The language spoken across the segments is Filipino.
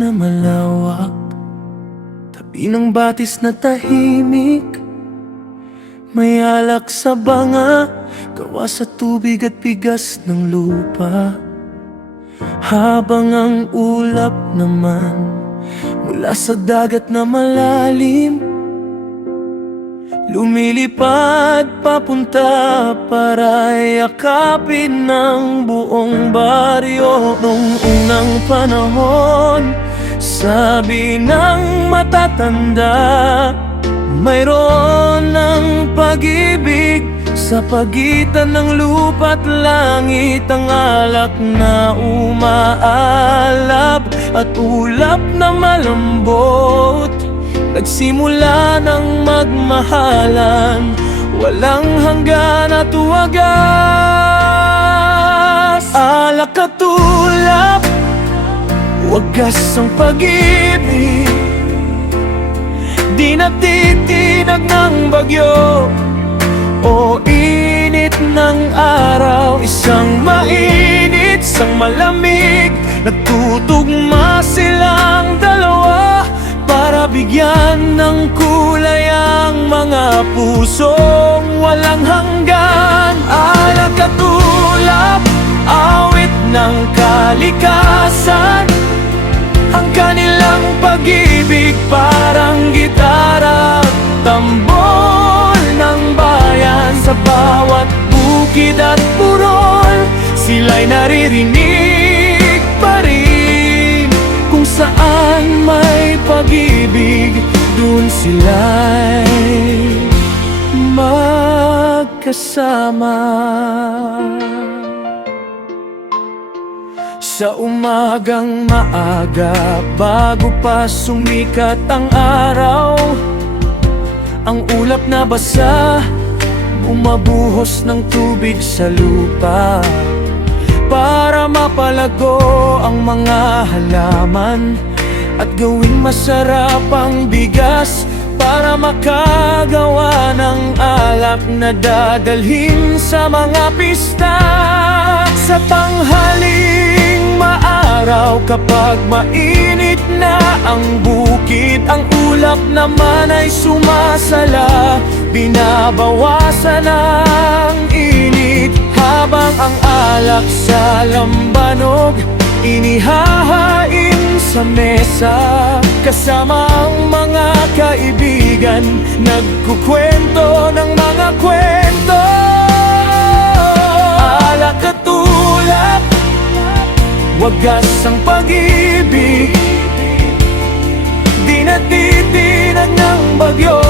na malawak, tabi ng batis na tahimik. May alak sa banga, gawa sa tubig at bigas ng lupa. Habang ang ulap naman mula sa dagat na malalim, lumilipad papunta para yakapin ng buong baryo. Nung unang panahon, sabi ng matatanda, mayroon ng pag-ibig sa pagitan ng lupa at langit. Ang alak na umaalab at ulap na malambot, nagsimula ng magmahalan, walang hanggan at wagas. Alak at ulap, wagas ang pag-ibig, di natitinag ng bagyo o init ng araw. Isang mainit, isang malamig, nagtutugma silang dalawa para bigyan ng kulay ang mga pusong walang hanggan. Alak at ulap, awit ng kalikasan, ang kanilang pag-ibig parang gitara, tambol ng bayan. Sa bawat bukid at burol, sila'y naririnig pa rin. Kung saan may pag-ibig, dun sila'y magkasama. Sa umagang maaga, bago pa sumikat ang araw, ang ulap na basa, bumabuhos ng tubig sa lupa para mapalago ang mga halaman at gawing masarap ang bigas, para makagawa ng alak na dadalhin sa mga pista. Sa tanghaling maaraw, kapag mainit na ang bukid, ang ulap naman ay sumasala, binabawasan ang init. Habang ang alak sa lambanog, inihahain sa mesa, kasama ang mga kaibigan, nagkukwento ng mga kwento. Alak at ulap, wagas ang pag-ibig, di natitinag ng bagyo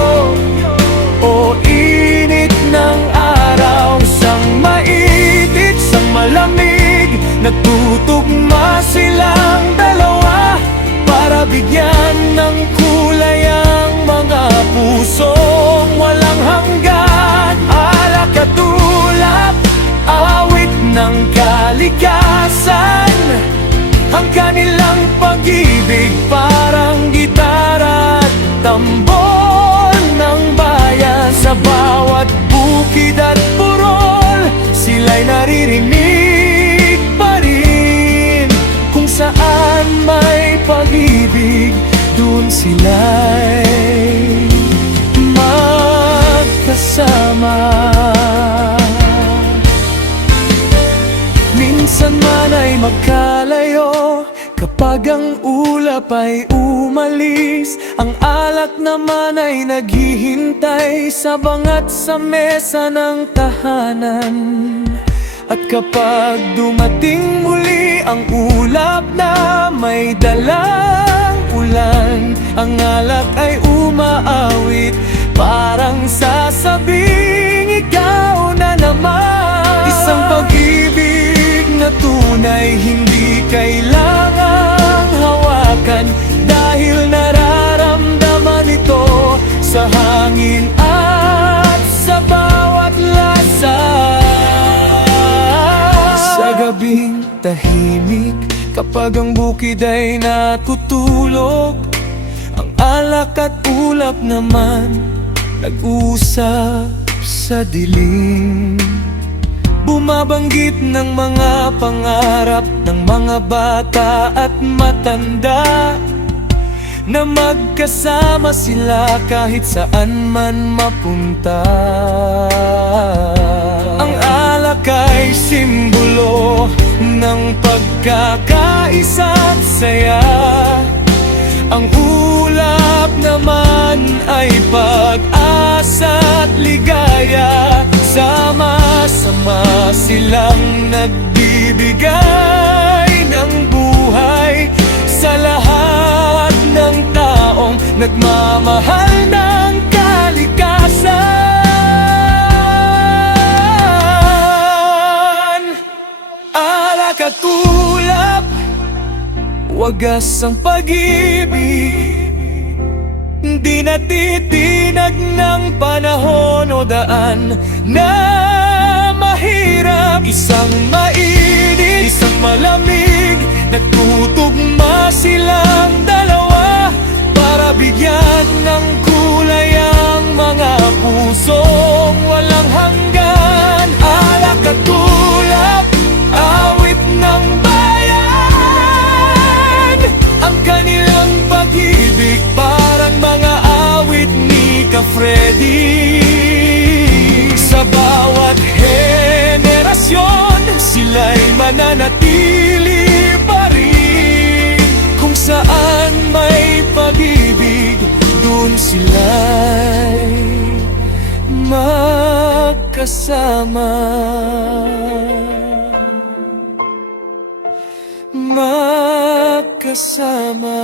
o init ng araw. Isang mainit, isang malamig, nagtutugma silang dalawa para bigyan ng kulay ang mga pusong walang hanggan. Alak at ulap, awit ng kalikasan, ang kanilang pag-ibig parang gitara at tambol ng bayan. Sa bawat bukid at burol, sila'y naririnig pa rin. Kung saan may pag-ibig, dun sila'y magkasama. Minsan man ay magkalayo, kapag ang ulap ay umalis, ang alak naman ay naghihintay sa bangat sa mesa ng tahanan. At kapag dumating muli ang ulap na may dalang ulan, ang alak ay umaawit, parang sasabing ikaw na naman. Isang pag-ibig na tunay, hindi kailangang hawakan, dahil nararamdaman ito sa hangin at sa bawat lasa. Sa gabing tahimik, kapag ang bukid ay natutulog, ang alak at ulap naman nag-usap sa dilim. Bumabanggit ng mga pangarap ng mga bata at matanda, na magkasama sila kahit saan man mapunta. Ang alak ay simbolo ng pagkakaisa't saya. Ang ulap naman ay pag-asa't ligaya. Sama-sama silang nagbibigay ng buhay sa lahat ng taong nagmamahal ng kalikasan. Alak at ulap, wagas ang pag-ibig, di natitinag ng panahon o daan na mahirap. Isang mainit, isang malamig, nagtutugma silang dalawa para bigyan ng kulay ang mga pusong walang hanggan. Alak at ulap, awit ng bayan, ang kanilang pag-ibig parang mga awit ni Ka Freddy. Sa bawat henerasyon, sila'y mananatili pa rin. Kung saan may pag-ibig, dun sila'y magkasama. Magkasama.